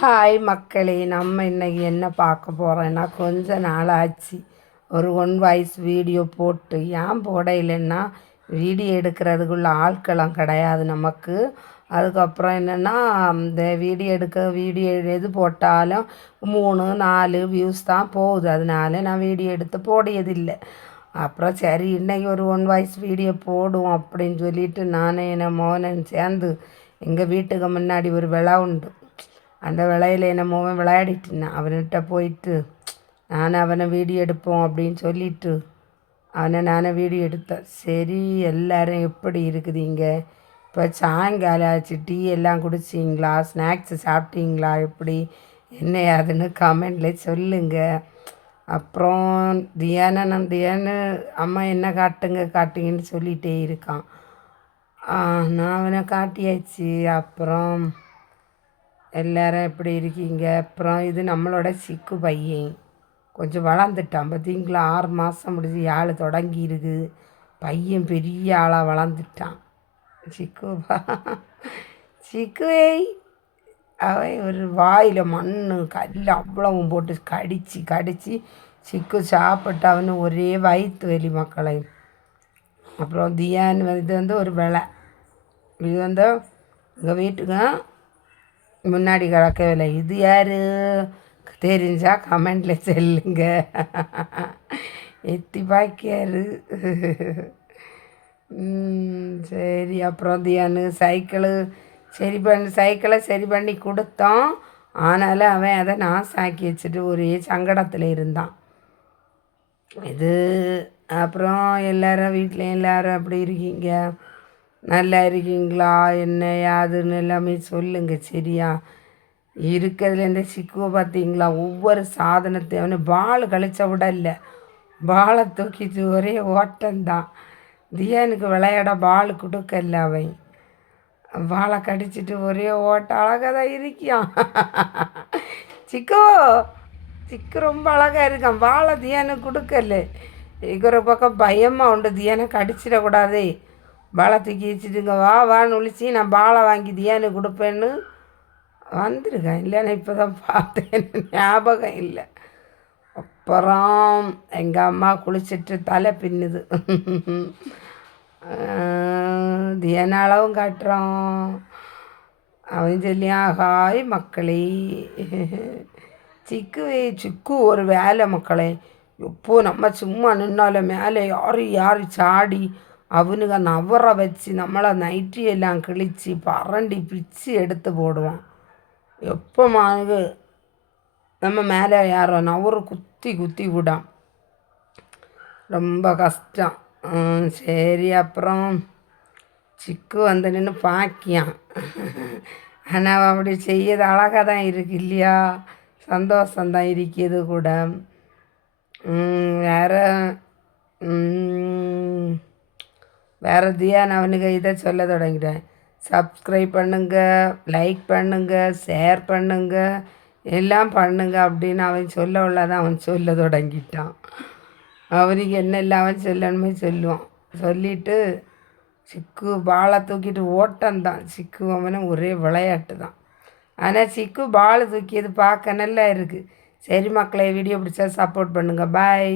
Hi மக்களே நம்ம இன்றைக்கி என்ன பார்க்க போகிறோன்னா கொஞ்ச நாள் ஆச்சு ஒரு ஒன் வாய்ஸ் வீடியோ போட்டு ஏன் போடையிலன்னா வீடியோ எடுக்கிறதுக்குள்ள ஆட்களும் கிடையாது நமக்கு. அதுக்கப்புறம் என்னென்னா இந்த வீடியோ எடுக்க வீடியோ எது போட்டாலும் மூணு நாலு வியூஸ் தான் போகுது. அதனால நான் வீடியோ எடுத்து போடியதில்லை. அப்புறம் சரி இன்றைக்கி ஒரு ஒன் வாய்ஸ் வீடியோ போடுவோம் அப்படின்னு சொல்லிட்டு நானே என்ன மோனன் சேர்ந்து எங்கள் வீட்டுக்கு முன்னாடி ஒரு விழா உண்டு. அந்த விளையில என்ன விளையாடிட்டு இருந்தான். அவன்கிட்ட போயிட்டு நான் அவனை வீடியோ எடுப்போம் அப்படின்னு சொல்லிட்டு அவனை நானே வீடியோ எடுத்தேன். சரி எல்லாரும் எப்படி இருக்குதுங்க? இப்போ சாயங்காலம் ஆச்சு. டீ எல்லாம் குடிச்சிங்களா? ஸ்நாக்ஸ் சாப்பிட்டீங்களா? எப்படி? என்ன அதுன்னு கமெண்டில் சொல்லுங்கள் அப்புறம் தியானம் நான் தியானு அம்மா என்ன காட்டுங்க காட்டுங்கன்னு சொல்லிகிட்டே இருக்கான். நான் அவனை காட்டியாச்சு. அப்புறம் எல்லாரும் எப்படி இருக்கீங்க? அப்புறம் இது நம்மளோட சிக்கு பையன். கொஞ்சம் வளர்ந்துட்டான். பார்த்தீங்களா? ஆறு மாதம் முடிஞ்சு ஆள் தொடங்கியிருக்கு. பையன் பெரிய ஆளாக வளர்ந்துட்டான். சிக்கு சிக்குவை. அவன் ஒரு வாயில் மண் கல் அவ்வளவும் போட்டு கடித்து கடித்து சிக்கு சாப்பிட்டு அவனு ஒரே வயிற்று வலி மக்களையும் அப்புறம் தியான் இது வந்து ஒரு விலை. இது வந்து எங்கள் வீட்டுக்கு முன்னாடி கிடக்கவில்ல இது யார்? தெரிஞ்சா கமெண்டில் சொல்லுங்க. எத்தி பாக்கியாரு. சரி. அப்புறம் தியானு சைக்கிளு. சரி பண்ணி சைக்கிளை சரி பண்ணி கொடுத்தோம் ஆனாலும் அவன் அதை நான் சாக்கி வச்சுட்டு ஒரே சங்கடத்தில் இருந்தான். இது அப்புறம் எல்லாரும் வீட்டில் எல்லாரும் அப்படி இருக்கீங்க? நல்லா இருக்கீங்களா என்ன யாதுன்னு எல்லாமே சொல்லுங்க சரியா? இருக்கிறதுல இந்த சிக்குவை பார்த்தீங்களா? ஒவ்வொரு சாதனத்தையும் அவனு பால் கழிச்ச விட இல்லை. பாலை தூக்கிட்டு ஒரே ஓட்டம்தான். தியானுக்கு விளையாட பால் கொடுக்கல அவன். வாழை கடிச்சிட்டு ஒரே ஓட்ட அழகாக தான் இருக்கியான் சிக்கோ சிக்கு ரொம்ப அழகாக இருக்கான். வாழை தியானம் கொடுக்கல. இருக்கிற பக்கம் பயமாக உண்டு. தியானை கடிச்சிடக்கூடாதே. பாலை தூக்கி வச்சுட்டுங்க வா வான்னு ஒழிச்சு நான் பாலை வாங்கி கொடுப்பேன்னு. வந்திருக்கேன் இல்லைன்னா இப்போ தான் பார்த்தேன் ஞாபகம் இல்லை. அப்புறம் எங்கள் அம்மா குளிச்சிட்டு தலை பின்னுது. தியனாளவும் காட்டுறோம்? அவன் சொல்லியா ஹாய் மக்களே. சிக்குவே சிக்கு ஒரு வேலை மக்களே. எப்போ நம்ம சும்மா நின்னாலும் மேலே யாரு யார் சாடி அவனுங்க நவர வச்சு நம்மளை நைட்டியெல்லாம் கிழிச்சு பரண்டி பிச்சு எடுத்து போடுவான். எப்போ மாவு நம்ம மேலே யாரோ நவரு குத்தி குத்தி விடான். ரொம்ப கஷ்டம். சரி அப்புறம் சிக்கு வந்து நின்று பாக்கியான். ஆனால் அப்படி செய்யறது அழகாக தான் இருக்கு இல்லையா? சந்தோஷந்தான் இருக்கிறது கூட. வேறு வேறு வேற தியான் அவனுக்கு இதை சொல்ல தொடங்கிட்டேன். சப்ஸ்கிரைப் பண்ணுங்க லைக் பண்ணுங்க ஷேர் பண்ணுங்க எல்லாம் பண்ணுங்க அப்படின்னு அவன் சொல்ல உள்ளதான் அவன் சொல்ல தொடங்கிட்டான். அவனுக்கு என்னெல்லாம் அவன் சொல்லணுமே சொல்லுவான். சொல்லிட்டு சிக்கு பாலை தூக்கிட்டு ஓட்டம்தான் சிக்கு அவனை ஒரே விளையாட்டு தான். ஆனால் சிக்கு பால் தூக்கியது பார்க்க நல்லா இருக்குது சரி மக்களை வீடியோ பிடிச்சா சப்போர்ட் பண்ணுங்கள் பாய்